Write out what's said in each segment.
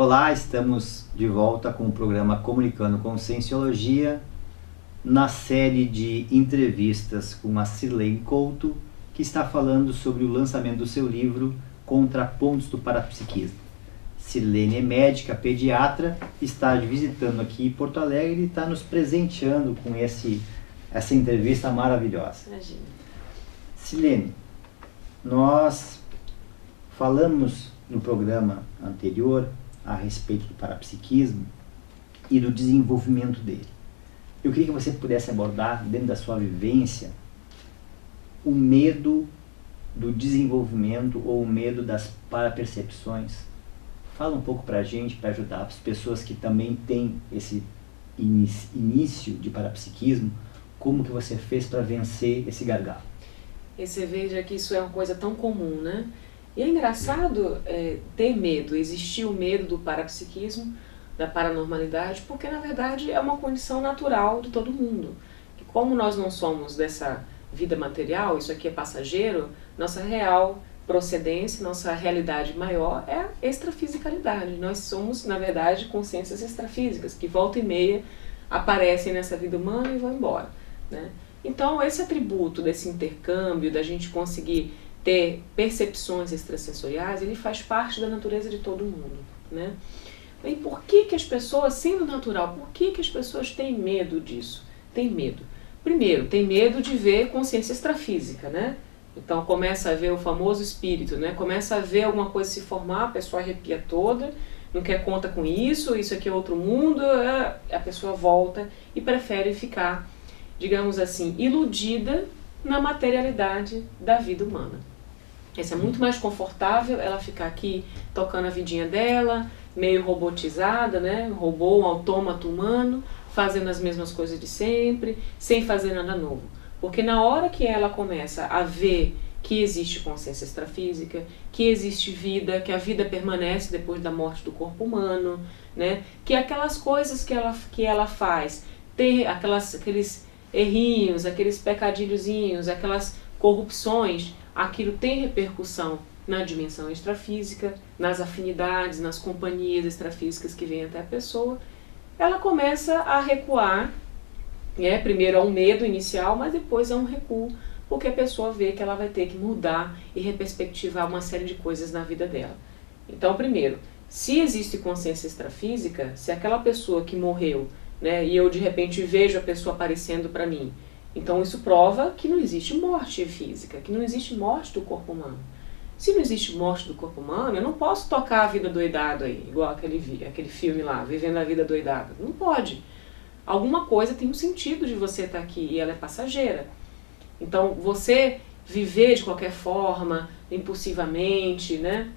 Olá, estamos de volta com o programa Comunicando com Cienciologia, na série de entrevistas com a Sirlene Couto, que está falando sobre o lançamento do seu livro Contrapontos do Parapsiquismo. Sirlene é médica, pediatra, está visitando aqui em Porto Alegre e está nos presenteando com essa entrevista maravilhosa. Imagina. Sirlene, nós falamos no programa anterior a respeito do parapsiquismo e do desenvolvimento dele. Eu queria que você pudesse abordar, dentro da sua vivência, o medo do desenvolvimento ou o medo das parapercepções. Fala um pouco para a gente, para ajudar as pessoas que também têm esse início de parapsiquismo, como que você fez para vencer esse gargalo? E você veja que isso é uma coisa tão comum, né? E é engraçado ter medo, existir o medo do parapsiquismo, da paranormalidade, porque na verdade é uma condição natural de todo mundo. E como nós não somos dessa vida material, isso aqui é passageiro, nossa real procedência, nossa realidade maior é a extrafisicalidade. Nós somos, na verdade, consciências extrafísicas, que volta e meia aparecem nessa vida humana e vão embora, né? Então esse atributo desse intercâmbio, da gente conseguir ter percepções extrasensoriais, ele faz parte da natureza de todo mundo, né? E por que as pessoas, sendo natural, por que as pessoas têm medo disso? Tem medo. Primeiro, tem medo de ver consciência extrafísica, né? Então começa a ver o famoso espírito, né? Começa a ver alguma coisa se formar, a pessoa arrepia toda, não quer conta com isso aqui é outro mundo, a pessoa volta e prefere ficar, digamos assim, iludida na materialidade da vida humana. Essa é muito mais confortável ela ficar aqui tocando a vidinha dela, meio robotizada, né? Um robô, um autômato humano, fazendo as mesmas coisas de sempre, sem fazer nada novo. Porque na hora que ela começa a ver que existe consciência extrafísica, que existe vida, que a vida permanece depois da morte do corpo humano, né? Que aquelas coisas que ela faz, tem aqueles errinhos, aqueles pecadilhozinhos, aquelas corrupções, aquilo tem repercussão na dimensão extrafísica, nas afinidades, nas companhias extrafísicas que vêm até a pessoa, ela começa a recuar, né? Primeiro há um medo inicial, mas depois há um recuo, porque a pessoa vê que ela vai ter que mudar e reperspectivar uma série de coisas na vida dela. Então, primeiro, se existe consciência extrafísica, se aquela pessoa que morreu, né, e eu de repente vejo a pessoa aparecendo para mim, então isso prova que não existe morte física, que não existe morte do corpo humano. Se não existe morte do corpo humano, eu não posso tocar a vida doidado aí, igual aquele filme lá, Vivendo a Vida Doidada. Não pode. Alguma coisa tem um sentido de você estar aqui e ela é passageira. Então você viver de qualquer forma, impulsivamente, né,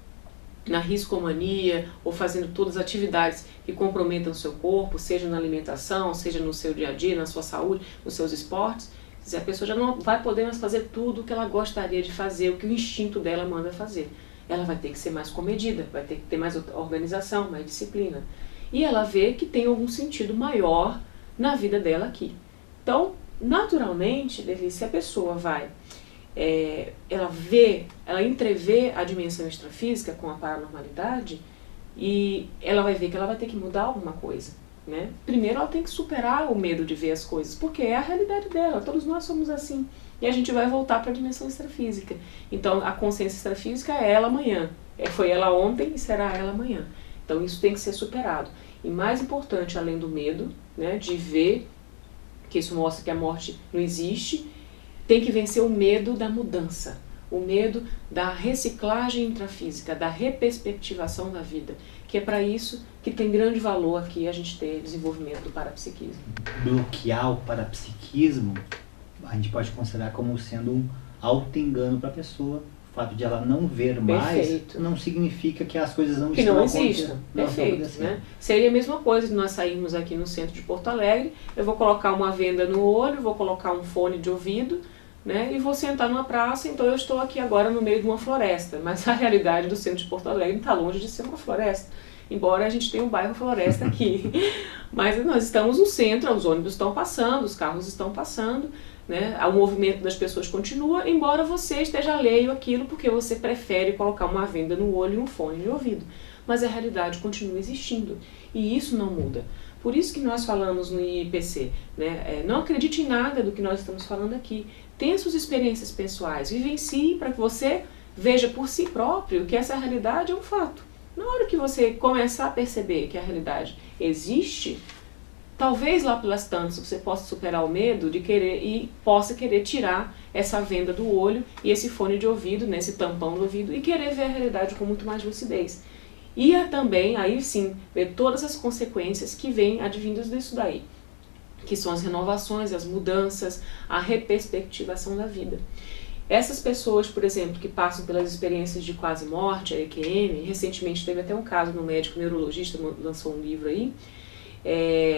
na riscomania, ou fazendo todas as atividades que comprometam o seu corpo, seja na alimentação, seja no seu dia a dia, na sua saúde, nos seus esportes, a pessoa já não vai poder mais fazer tudo o que ela gostaria de fazer, o que o instinto dela manda fazer. Ela vai ter que ser mais comedida, vai ter que ter mais organização, mais disciplina. E ela vê que tem algum sentido maior na vida dela aqui. Então, naturalmente, se a pessoa vai, ela entrevê a dimensão extrafísica com a paranormalidade, e ela vai ver que ela vai ter que mudar alguma coisa, né? Primeiro ela tem que superar o medo de ver as coisas, porque é a realidade dela, todos nós somos assim. E a gente vai voltar para a dimensão extrafísica. Então a consciência extrafísica é ela amanhã, foi ela ontem e será ela amanhã. Então isso tem que ser superado. E mais importante, além do medo, né, de ver, que isso mostra que a morte não existe, tem que vencer o medo da mudança, o medo da reciclagem intrafísica, da reperspectivação da vida, que é para isso que tem grande valor aqui a gente ter desenvolvimento do parapsiquismo. Bloquear o parapsiquismo, a gente pode considerar como sendo um auto-engano para a pessoa. O fato de ela não ver mais não significa que as coisas não estão acontecendo. Que não existam. Perfeito, né? Seria a mesma coisa de nós sairmos aqui no centro de Porto Alegre, eu vou colocar uma venda no olho, vou colocar um fone de ouvido, né, e vou sentar numa praça, então eu estou aqui agora no meio de uma floresta, mas a realidade do centro de Porto Alegre está longe de ser uma floresta, embora a gente tenha um bairro floresta aqui. Mas nós estamos no centro, os ônibus estão passando, os carros estão passando, né? O movimento das pessoas continua, embora você esteja alheio àquilo porque você prefere colocar uma venda no olho e um fone de ouvido. Mas a realidade continua existindo e isso não muda. Por isso que nós falamos no IPC, né? Não acredite em nada do que nós estamos falando aqui. Tenha suas experiências pessoais, vivencie para que você veja por si próprio que essa realidade é um fato. Na hora que você começar a perceber que a realidade existe, talvez lá pelas tantas você possa superar o medo de querer e possa querer tirar essa venda do olho e esse fone de ouvido, né, esse tampão do ouvido e querer ver a realidade com muito mais lucidez. E também, aí sim, ver todas as consequências que vêm advindas disso daí, que são as renovações, as mudanças, a reperspectivação da vida. Essas pessoas, por exemplo, que passam pelas experiências de quase morte, a EQM, recentemente teve até um caso no médico neurologista, lançou um livro aí,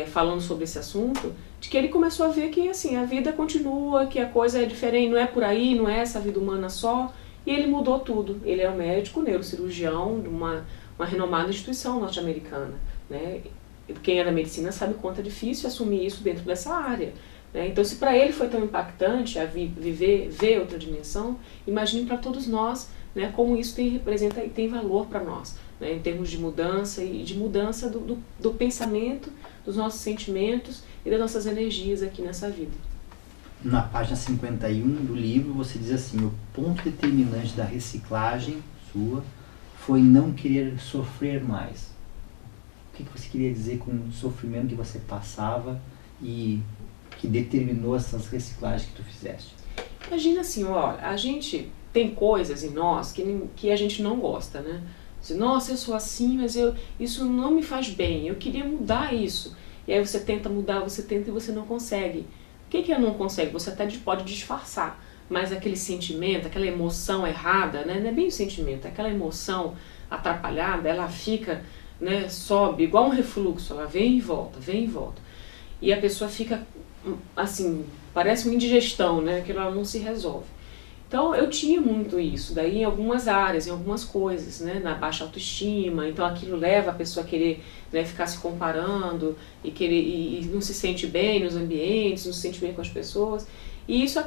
falando sobre esse assunto, de que ele começou a ver que assim, a vida continua, que a coisa é diferente, não é por aí, não é essa vida humana só, e ele mudou tudo. Ele é um médico, neurocirurgião, de uma renomada instituição norte-americana, né? Quem é da medicina sabe o quanto é difícil assumir isso dentro dessa área, né? Então, se para ele foi tão impactante ver outra dimensão, imagine para todos nós, né, como isso representa e tem valor para nós, né, em termos de mudança e de mudança do pensamento, dos nossos sentimentos e das nossas energias aqui nessa vida. Na página 51 do livro, você diz assim: o ponto determinante da reciclagem sua foi não querer sofrer mais. O que você queria dizer com o sofrimento que você passava e que determinou essas reciclagens que tu fizeste? Imagina assim, olha, a gente tem coisas em nós que a gente não gosta, né? Nossa, eu sou assim, mas isso não me faz bem, eu queria mudar isso. E aí você tenta mudar, você tenta e você não consegue. O que é não consegue? Você até pode disfarçar, mas aquele sentimento, aquela emoção errada, né? Não é bem o sentimento, aquela emoção atrapalhada, ela fica, né, sobe, igual um refluxo, ela vem e volta, vem e volta. E a pessoa fica, assim, parece uma indigestão, né, que ela não se resolve. Então, eu tinha muito isso, daí em algumas áreas, em algumas coisas, né, na baixa autoestima, então aquilo leva a pessoa a querer, né, ficar se comparando e não se sente bem nos ambientes, não se sente bem com as pessoas. E isso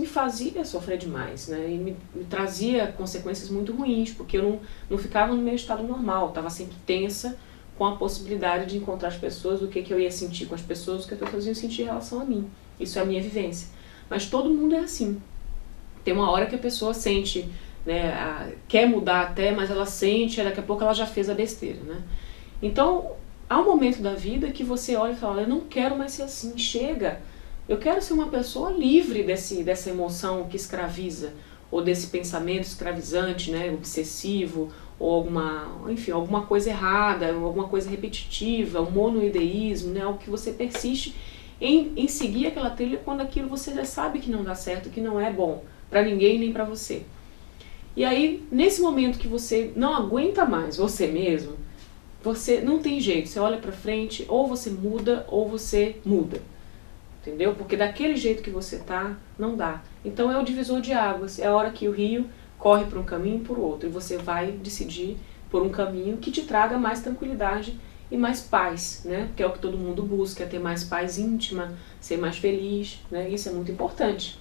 me fazia sofrer demais, né? E me trazia consequências muito ruins, porque eu não ficava no meu estado normal, estava sempre tensa com a possibilidade de encontrar as pessoas, o que eu ia sentir com as pessoas, o que as pessoas iam sentir em relação a mim. Isso é a minha vivência. Mas todo mundo é assim. Tem uma hora que a pessoa sente, né, quer mudar até, mas ela sente, daqui a pouco ela já fez a besteira, né? Então, há um momento da vida que você olha e fala, eu não quero mais ser assim, chega. Eu quero ser uma pessoa livre dessa emoção que escraviza, ou desse pensamento escravizante, né, obsessivo, ou alguma coisa errada, alguma coisa repetitiva, um monoideísmo, né, algo que você persiste em seguir aquela trilha quando aquilo você já sabe que não dá certo, que não é bom para ninguém nem para você. E aí, nesse momento que você não aguenta mais você mesmo, você não tem jeito, você olha para frente, ou você muda, ou você muda. Entendeu? Porque daquele jeito que você tá, não dá. Então é o divisor de águas, é a hora que o rio corre para um caminho e para o outro, e você vai decidir por um caminho que te traga mais tranquilidade e mais paz, né? Que é o que todo mundo busca, é ter mais paz íntima, ser mais feliz, né? Isso é muito importante.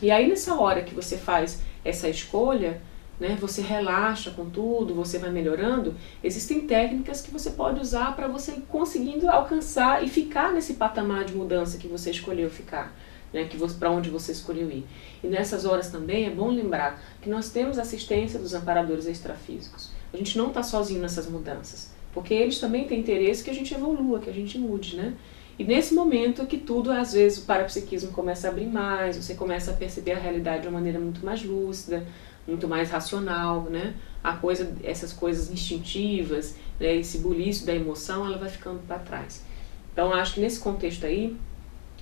E aí nessa hora que você faz essa escolha, né, você relaxa com tudo, você vai melhorando, existem técnicas que você pode usar para você ir conseguindo alcançar e ficar nesse patamar de mudança que você escolheu ficar, né, para onde você escolheu ir. E nessas horas também é bom lembrar que nós temos assistência dos amparadores extrafísicos. A gente não está sozinho nessas mudanças, porque eles também têm interesse que a gente evolua, que a gente mude, né? E nesse momento é que tudo, às vezes, o parapsiquismo começa a abrir mais, você começa a perceber a realidade de uma maneira muito mais lúcida, muito mais racional, né? Essas coisas instintivas, né? Esse bulício da emoção, ela vai ficando para trás. Então, acho que nesse contexto aí,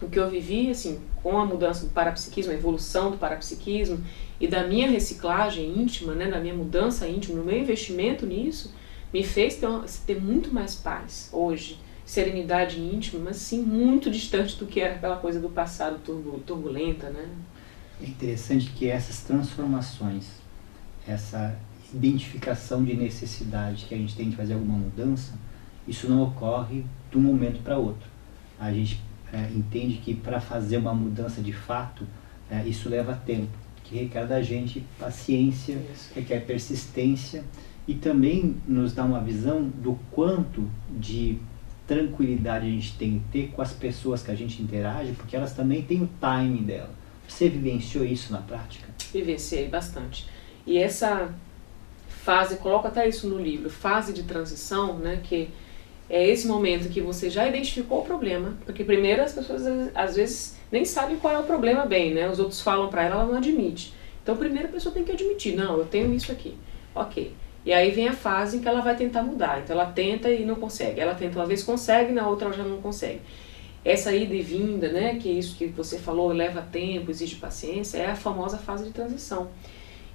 o que eu vivi, assim, com a mudança do parapsiquismo, a evolução do parapsiquismo e da minha reciclagem íntima, né? Da minha mudança íntima, do meu investimento nisso, me fez ter muito mais paz hoje, serenidade íntima, mas sim muito distante do que era aquela coisa do passado turbulenta, né? É interessante que essas transformações, essa identificação de necessidade que a gente tem de fazer alguma mudança, isso não ocorre de um momento para outro. A gente entende que para fazer uma mudança de fato, isso leva tempo, que requer da gente paciência, requer persistência, e também nos dá uma visão do quanto de tranquilidade a gente tem que ter com as pessoas que a gente interage, porque elas também têm o timing dela. Você vivenciou isso na prática? Vivenciei bastante. E essa fase, coloco até isso no livro, fase de transição, né, que é esse momento que você já identificou o problema, porque primeiro as pessoas às vezes nem sabem qual é o problema bem, né, os outros falam para ela não admite. Então primeiro a pessoa tem que admitir, não, eu tenho isso aqui, ok. E aí vem a fase em que ela vai tentar mudar, então ela tenta e não consegue, ela tenta uma vez consegue, na outra ela já não consegue. Essa ida e vinda, né, que é isso que você falou, leva tempo, exige paciência, é a famosa fase de transição.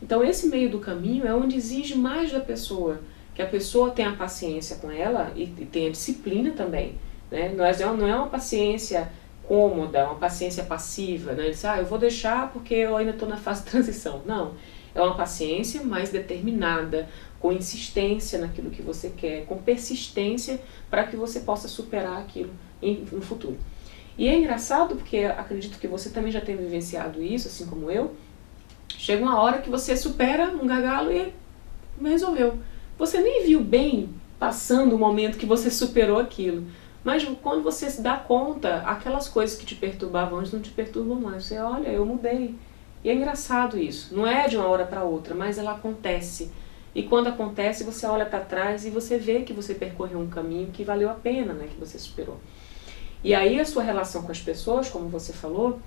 Então esse meio do caminho é onde exige mais da pessoa, que a pessoa tenha paciência com ela e tenha disciplina também, né? Não é uma paciência cômoda, é uma paciência passiva, né? Diz, eu vou deixar porque eu ainda estou na fase de transição. Não, é uma paciência mais determinada, com insistência naquilo que você quer, com persistência para que você possa superar aquilo no futuro. E é engraçado porque acredito que você também já tem vivenciado isso, assim como eu. Chega uma hora que você supera um gargalo e resolveu. Você nem viu bem passando o momento que você superou aquilo. Mas quando você se dá conta, aquelas coisas que te perturbavam antes não te perturbam mais. Você olha, eu mudei. E é engraçado isso. Não é de uma hora para outra, mas ela acontece. E quando acontece, você olha para trás e você vê que você percorreu um caminho que valeu a pena, né, que você superou. E aí a sua relação com as pessoas, como você falou,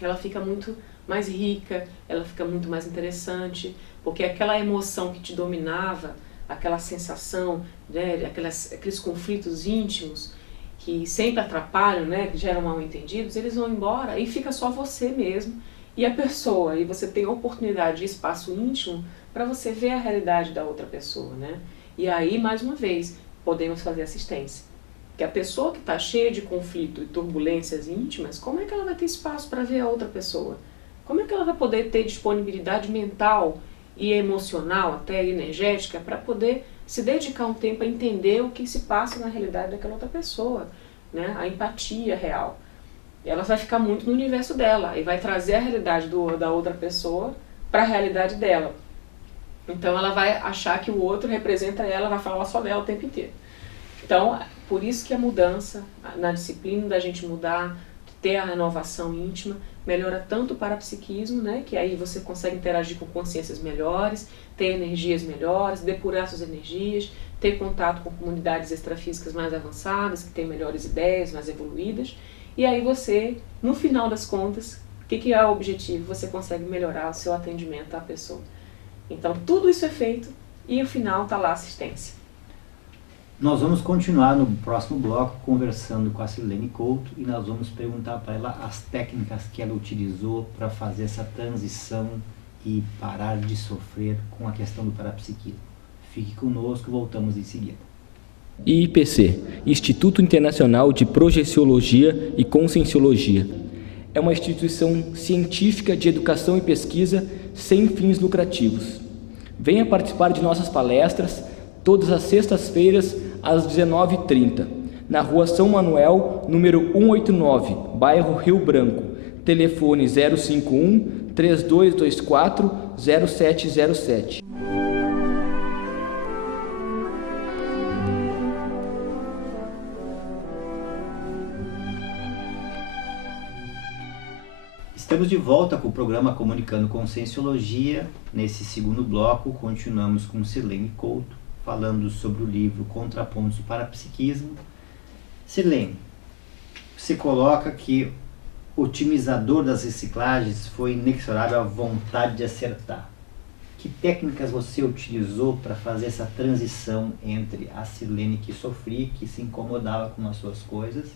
ela fica muito mais rica, ela fica muito mais interessante, porque aquela emoção que te dominava, aquela sensação, né, aqueles conflitos íntimos que sempre atrapalham, né, que geram mal-entendidos, eles vão embora e fica só você mesmo e a pessoa, e você tem oportunidade de espaço íntimo para você ver a realidade da outra pessoa, né? E aí, mais uma vez, podemos fazer assistência. Que a pessoa que está cheia de conflito e turbulências íntimas, como é que ela vai ter espaço para ver a outra pessoa? Como é que ela vai poder ter disponibilidade mental e emocional, até energética, para poder se dedicar um tempo a entender o que se passa na realidade daquela outra pessoa, né? A empatia real. Ela vai ficar muito no universo dela e vai trazer a realidade da outra pessoa para a realidade dela. Então ela vai achar que o outro representa ela, vai falar só dela o tempo inteiro. Então, por isso que a mudança, na disciplina da gente mudar, ter a renovação íntima, melhora tanto o parapsiquismo, né, que aí você consegue interagir com consciências melhores, ter energias melhores, depurar suas energias, ter contato com comunidades extrafísicas mais avançadas, que têm melhores ideias, mais evoluídas, e aí você, no final das contas, o que é o objetivo? Você consegue melhorar o seu atendimento à pessoa. Então, tudo isso é feito e no final está lá a assistência. Nós vamos continuar no próximo bloco conversando com a Silene Couto e nós vamos perguntar para ela as técnicas que ela utilizou para fazer essa transição e parar de sofrer com a questão do parapsiquismo. Fique conosco, voltamos em seguida. IIPC, Instituto Internacional de Projeciologia e Conscienciologia. É uma instituição científica de educação e pesquisa sem fins lucrativos. Venha participar de nossas palestras todas as sextas-feiras às 19h30, na Rua São Manuel, número 189, bairro Rio Branco. Telefone 051 3224 0707. Estamos de volta com o programa Comunicando Conscienciologia. Nesse segundo bloco, continuamos com Silene Couto, falando sobre o livro Contrapontos do Parapsiquismo. Silene, você coloca que o otimizador das reciclagens foi inexorável à vontade de acertar. Que técnicas você utilizou para fazer essa transição entre a Silene que sofria, que se incomodava com as suas coisas,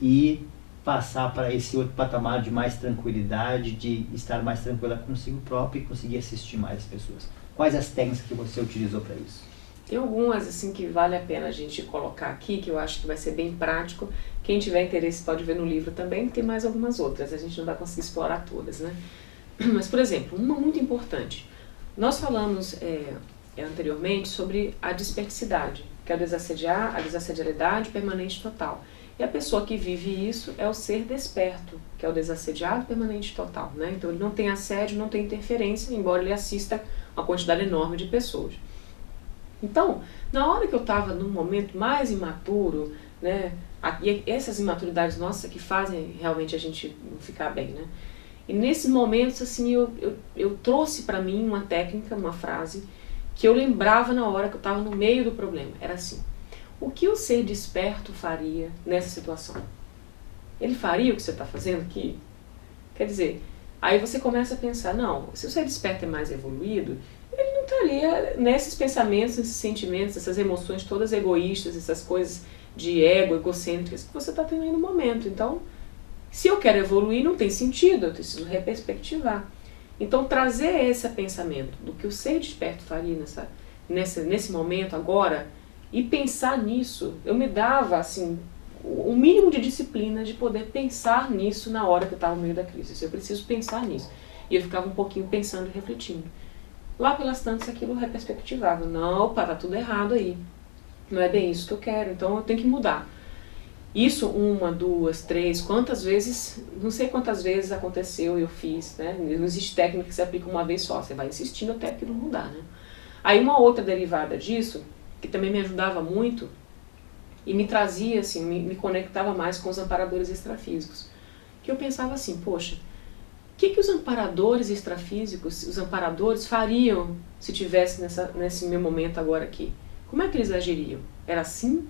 e passar para esse outro patamar de mais tranquilidade, de estar mais tranquila consigo própria e conseguir assistir mais pessoas? Quais as técnicas que você utilizou para isso? Tem algumas assim que vale a pena a gente colocar aqui, que eu acho que vai ser bem prático. Quem tiver interesse pode ver no livro também, tem mais algumas outras, a gente não vai conseguir explorar todas, né? Mas, por exemplo, uma muito importante. Nós falamos anteriormente sobre a desperticidade, que é a desassedialidade permanente total. E a pessoa que vive isso é o ser desperto, que é o desassediado permanente total, né? Então ele não tem assédio, não tem interferência, embora ele assista uma quantidade enorme de pessoas. Então, na hora que eu estava num momento mais imaturo, né? E essas imaturidades nossas que fazem realmente a gente não ficar bem, né? E nesses momentos, assim, eu trouxe para mim uma técnica, uma frase, que eu lembrava na hora que eu estava no meio do problema. Era assim: o que o ser desperto faria nessa situação? Ele faria o que você está fazendo aqui? Quer dizer, aí você começa a pensar, não, se o ser desperto é mais evoluído, ele não estaria nesses pensamentos, nesses sentimentos, essas emoções todas egoístas, essas coisas de ego, egocêntricas que você está tendo aí no momento. Então, se eu quero evoluir, não tem sentido, eu preciso reperspectivar. Então, trazer esse pensamento do que o ser desperto faria nesse momento agora, e pensar nisso, eu me dava, assim, o mínimo de disciplina de poder pensar nisso na hora que eu estava no meio da crise. Eu preciso pensar nisso. E eu ficava um pouquinho pensando e refletindo. Lá pelas tantas aquilo reperspectivava. Não, opa, tá tudo errado aí. Não é bem isso que eu quero, então eu tenho que mudar. Isso 1, 2, 3, quantas vezes, não sei quantas vezes aconteceu e eu fiz, né? Não existe técnica que se aplica uma vez só, você vai insistindo até aquilo mudar, né? Aí uma outra derivada disso, que também me ajudava muito e me trazia, assim, me conectava mais com os amparadores extrafísicos. Que eu pensava assim, poxa, o que os amparadores extrafísicos, os amparadores fariam se tivesse nesse meu momento agora aqui? Como é que eles agiriam? Era assim?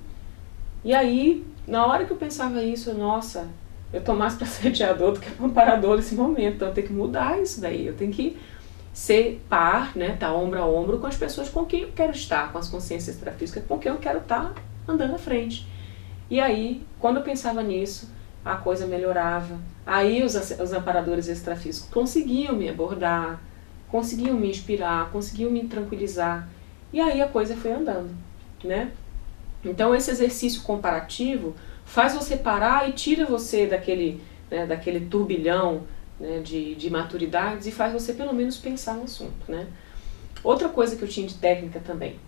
E aí, na hora que eu pensava isso, nossa, eu tô mais para assediador do que para amparador nesse momento, então eu tenho que mudar isso daí, eu tenho que ser par, né, tá ombro a ombro com as pessoas com quem eu quero estar, com as consciências extrafísicas com quem eu quero estar andando à frente. E aí, quando eu pensava nisso, a coisa melhorava. Aí os amparadores extrafísicos conseguiam me abordar, conseguiam me inspirar, conseguiam me tranquilizar. E aí a coisa foi andando, né? Então esse exercício comparativo faz você parar e tira você daquele, né, daquele turbilhão, né, de maturidades e faz você pelo menos pensar no assunto, né? Outra coisa que eu tinha de técnica também,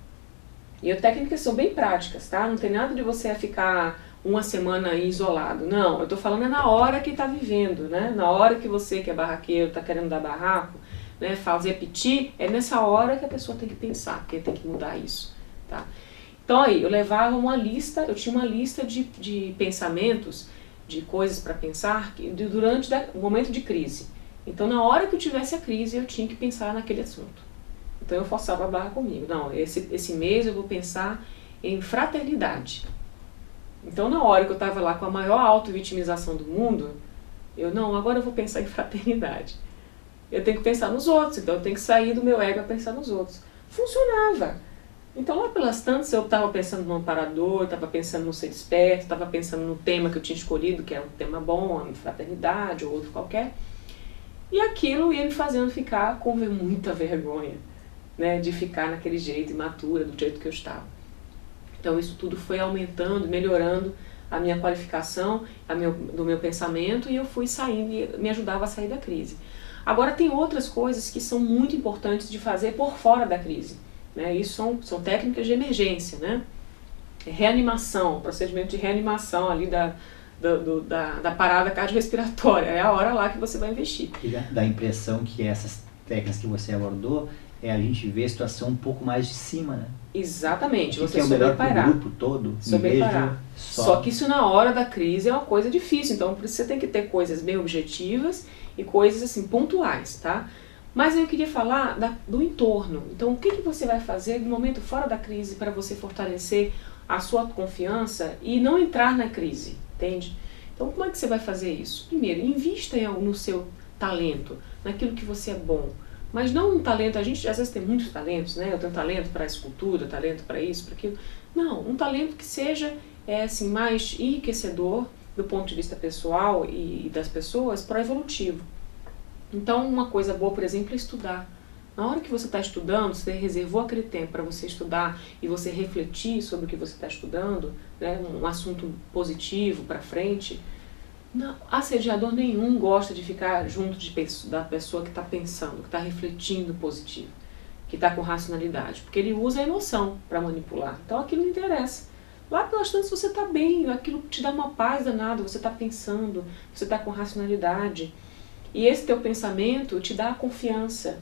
e as técnicas são bem práticas, tá? Não tem nada de você ficar uma semana aí isolado, não, eu tô falando é na hora que tá vivendo, né? Na hora que você que é barraqueiro tá querendo dar barraco, né, fazer piti, é nessa hora que a pessoa tem que pensar, porque tem que mudar isso, tá? Então aí, eu levava uma lista, eu tinha uma lista de pensamentos, de coisas para pensar durante o momento de crise. Então na hora que eu tivesse a crise, eu tinha que pensar naquele assunto. Então eu forçava a barra comigo. Não, esse mês eu vou pensar em fraternidade. Então na hora que eu estava lá com a maior auto-vitimização do mundo, agora eu vou pensar em fraternidade. Eu tenho que pensar nos outros, então eu tenho que sair do meu ego a pensar nos outros. Funcionava. Então lá pelas tantas eu estava pensando no amparador, estava pensando no ser desperto, estava pensando no tema que eu tinha escolhido, que era um tema bom, fraternidade ou outro qualquer. E aquilo ia me fazendo ficar com muita vergonha, né, de ficar naquele jeito imatura, do jeito que eu estava. Então isso tudo foi aumentando, melhorando a minha qualificação, do meu pensamento, e eu fui saindo e me ajudava a sair da crise. Agora tem outras coisas que são muito importantes de fazer por fora da crise, né? Isso são técnicas de emergência, né? Reanimação, procedimento de reanimação ali da parada cardiorrespiratória, é a hora lá que você vai investir. E dá a impressão que essas técnicas que você abordou, a gente vê a situação um pouco mais de cima, né? Exatamente, você é o melhor para o grupo todo, Só que isso na hora da crise é uma coisa difícil, então por isso você tem que ter coisas bem objetivas e coisas assim pontuais, tá? Mas eu queria falar do entorno. Então o que você vai fazer no momento fora da crise para você fortalecer a sua confiança e não entrar na crise, entende? Então como é que você vai fazer isso? Primeiro, invista no seu talento, naquilo que você é bom. Mas não um talento, a gente às vezes tem muitos talentos, né? Eu tenho talento para escultura, talento para isso, para aquilo. Não, um talento que seja assim, mais enriquecedor do ponto de vista pessoal e das pessoas para o evolutivo. Então uma coisa boa, por exemplo, é estudar. Na hora que você está estudando, você reservou aquele tempo para você estudar e você refletir sobre o que você está estudando, né? Um assunto positivo para frente. Não, assediador nenhum gosta de ficar junto da pessoa que está pensando, que está refletindo positivo, que está com racionalidade, porque ele usa a emoção para manipular. Então aquilo não interessa, Lá pelas tantas você está bem, aquilo te dá uma paz danada, você está pensando, você está com racionalidade. E esse teu pensamento te dá a confiança.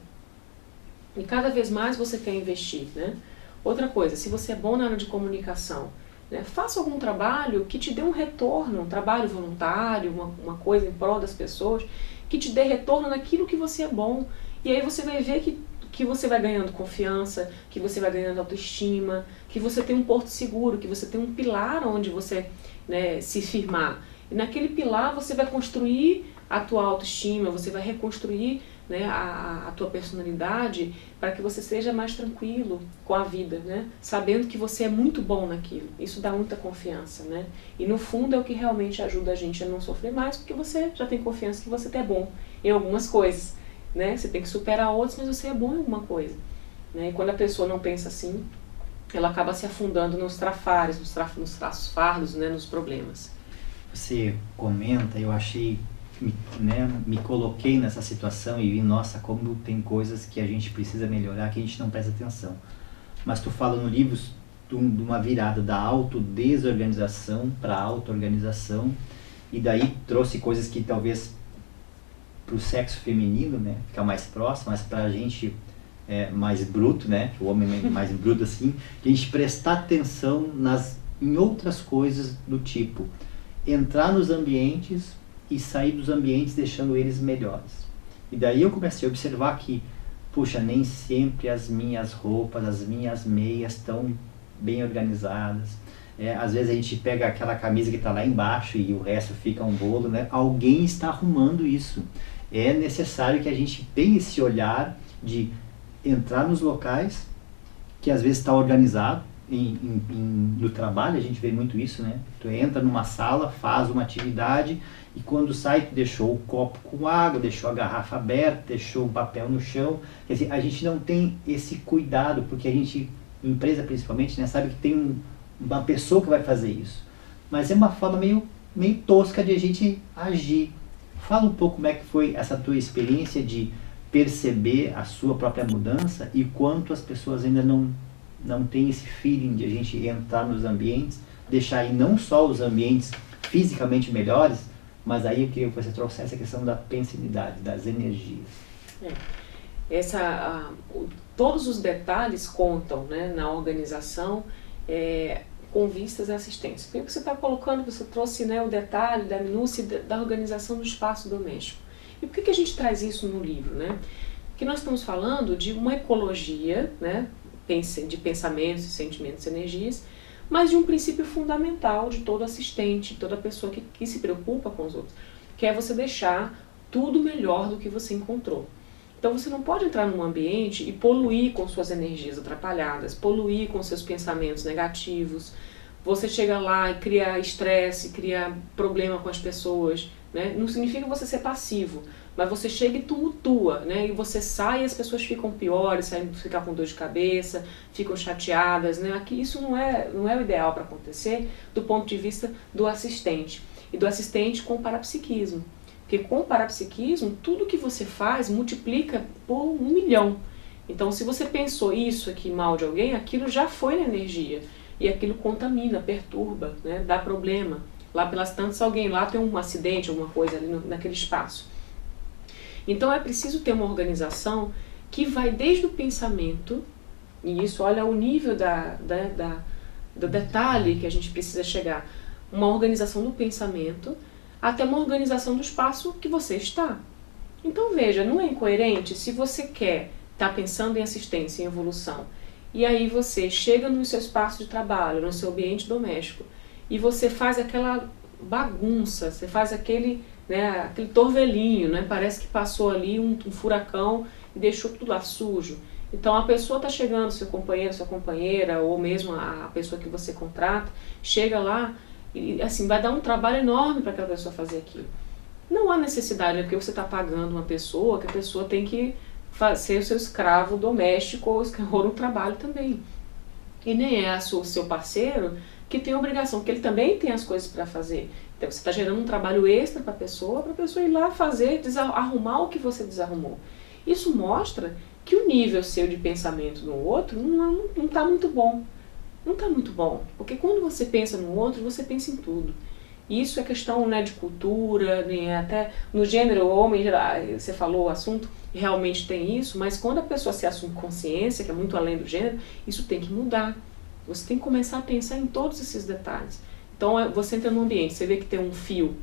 E cada vez mais você quer investir, né? Outra coisa, se você é bom na área de comunicação, né, faça algum trabalho que te dê um retorno, um trabalho voluntário, uma coisa em prol das pessoas, que te dê retorno naquilo que você é bom. E aí você vai ver que você vai ganhando confiança, que você vai ganhando autoestima, que você tem um porto seguro, que você tem um pilar onde você, né, se firmar. E naquele pilar você vai construir a tua autoestima, você vai reconstruir, né, a tua personalidade para que você seja mais tranquilo com a vida, né, sabendo que você é muito bom naquilo. Isso dá muita confiança, né? E no fundo é o que realmente ajuda a gente a não sofrer mais, porque você já tem confiança que você é bom em algumas coisas, né? Você tem que superar outras, mas você é bom em alguma coisa, né? E quando a pessoa não pensa assim, ela acaba se afundando nos trafares, nos traços fardos, né, nos problemas. Você comenta, eu achei, né, me coloquei nessa situação e vi, nossa, como tem coisas que a gente precisa melhorar, que a gente não presta atenção. Mas tu fala no livro de uma virada da autodesorganização para a auto-organização, e daí trouxe coisas que talvez para o sexo feminino, né, fica mais próximo, mas para a gente mais bruto, né, o homem mais bruto assim, de a gente prestar atenção em outras coisas do tipo, entrar nos ambientes e sair dos ambientes deixando eles melhores. E daí eu comecei a observar que, puxa, nem sempre as minhas roupas, as minhas meias estão bem organizadas. Às vezes a gente pega aquela camisa que está lá embaixo e o resto fica um bolo, né? Alguém está arrumando isso. É necessário que a gente tenha esse olhar de entrar nos locais que às vezes está organizado. No trabalho a gente vê muito isso, né? Tu entra numa sala, faz uma atividade e quando sai tu deixou o copo com água, deixou a garrafa aberta, deixou o papel no chão. Quer dizer, a gente não tem esse cuidado, porque a gente, empresa principalmente, né, sabe que tem uma pessoa que vai fazer isso. Mas é uma forma meio tosca de a gente agir. Fala um pouco como é que foi essa tua experiência de perceber a sua própria mudança e quanto as pessoas ainda não tem esse feeling de a gente entrar nos ambientes, deixar aí não só os ambientes fisicamente melhores, mas aí eu queria que você trouxesse a questão da pensanidade, das energias. Todos os detalhes contam, né, na organização com vistas à assistência. Porque você está colocando, você trouxe, né, o detalhe da minúcia da organização do espaço doméstico. E por que a gente traz isso no livro, né? Porque nós estamos falando de uma ecologia, né, de pensamentos, sentimentos e energias, mas de um princípio fundamental de todo assistente, toda pessoa que se preocupa com os outros, que é você deixar tudo melhor do que você encontrou. Então você não pode entrar num ambiente e poluir com suas energias atrapalhadas, poluir com seus pensamentos negativos. Você chega lá e cria estresse, cria problema com as pessoas, né? Não significa você ser passivo, mas você chega e tumultua, né? E você sai e as pessoas ficam piores, ficam com dor de cabeça, ficam chateadas, né? Aqui isso não é o ideal para acontecer do ponto de vista do assistente. E do assistente com o parapsiquismo. Porque com o parapsiquismo, tudo que você faz multiplica por 1 milhão. Então, se você pensou isso aqui mal de alguém, aquilo já foi na energia. E aquilo contamina, perturba, né? Dá problema. Lá pelas tantas, alguém lá tem um acidente, alguma coisa ali naquele espaço. Então é preciso ter uma organização que vai desde o pensamento, e isso olha o nível do detalhe que a gente precisa chegar, uma organização do pensamento, até uma organização do espaço que você está. Então veja, não é incoerente se você quer estar pensando em assistência, em evolução, e aí você chega no seu espaço de trabalho, no seu ambiente doméstico, e você faz aquela bagunça, você faz aquele torvelinho, né? Parece que passou ali um furacão e deixou tudo lá sujo. Então a pessoa está chegando, seu companheiro, sua companheira, ou mesmo a pessoa que você contrata, chega lá e assim, vai dar um trabalho enorme para aquela pessoa fazer aquilo. Não há necessidade, né? Porque você está pagando uma pessoa, que a pessoa tem que ser o seu escravo doméstico ou no trabalho também. E nem é o seu parceiro que tem a obrigação, porque ele também tem as coisas para fazer. Então você está gerando um trabalho extra para a pessoa ir lá fazer, arrumar o que você desarrumou. Isso mostra que o nível seu de pensamento no outro não está muito bom. não está muito bom. Porque quando você pensa no outro, você pensa em tudo. E isso é questão, né, de cultura, né, até no gênero, o homem, você falou o assunto, realmente tem isso, mas quando a pessoa se assume consciência, que é muito além do gênero, isso tem que mudar. Você tem que começar a pensar em todos esses detalhes. Então, você entra num ambiente, você vê que tem um fio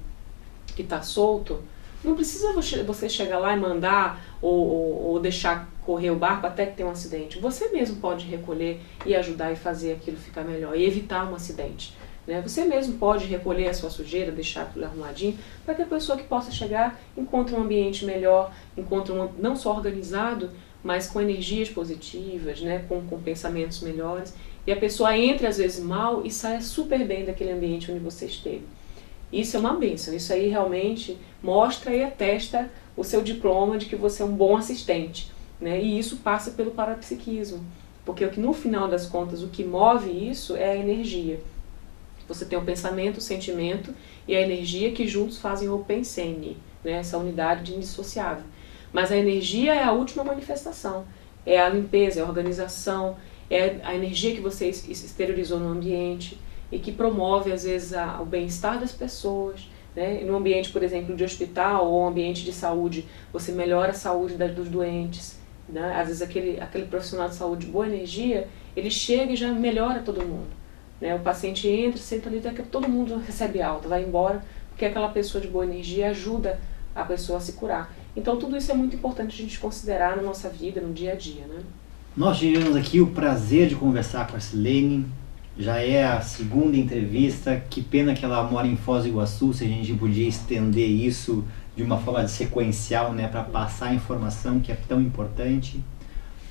que está solto, não precisa você chegar lá e mandar ou deixar correr o barco até que tenha um acidente. Você mesmo pode recolher e ajudar e fazer aquilo ficar melhor e evitar um acidente. Né? Você mesmo pode recolher a sua sujeira, deixar aquilo arrumadinho, para que a pessoa que possa chegar encontre um ambiente melhor, encontre não só organizado, mas com energias positivas, né? com pensamentos melhores. E a pessoa entra às vezes mal e sai super bem daquele ambiente onde você esteve. Isso é uma bênção, isso aí realmente mostra e atesta o seu diploma de que você é um bom assistente, né? E isso passa pelo parapsiquismo, porque no final das contas o que move isso é a energia. Você tem o pensamento, o sentimento e a energia que juntos fazem o pensene, né? Essa unidade indissociável. Mas a energia é a última manifestação, é a limpeza, é a organização, é a energia que você exteriorizou no ambiente e que promove, às vezes, o bem-estar das pessoas. Né? No ambiente, por exemplo, de hospital ou ambiente de saúde, você melhora a saúde dos doentes. Né? Às vezes, aquele profissional de saúde de boa energia, ele chega e já melhora todo mundo. Né? O paciente entra, senta ali, daqui a todo mundo recebe alta, vai embora, porque aquela pessoa de boa energia ajuda a pessoa a se curar. Então, tudo isso é muito importante a gente considerar na nossa vida, no dia a dia. Né? Nós tivemos aqui o prazer de conversar com a Silene. Já é a segunda entrevista, que pena que ela mora em Foz do Iguaçu, se a gente podia estender isso de uma forma sequencial, né, para passar a informação que é tão importante.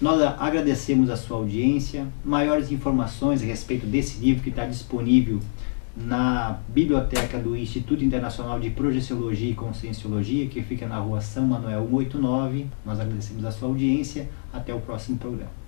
Nós agradecemos a sua audiência. Maiores informações a respeito desse livro que está disponível na biblioteca do Instituto Internacional de Projeciologia e Conscienciologia, que fica na rua São Manuel 189. Nós agradecemos a sua audiência. Até o próximo programa.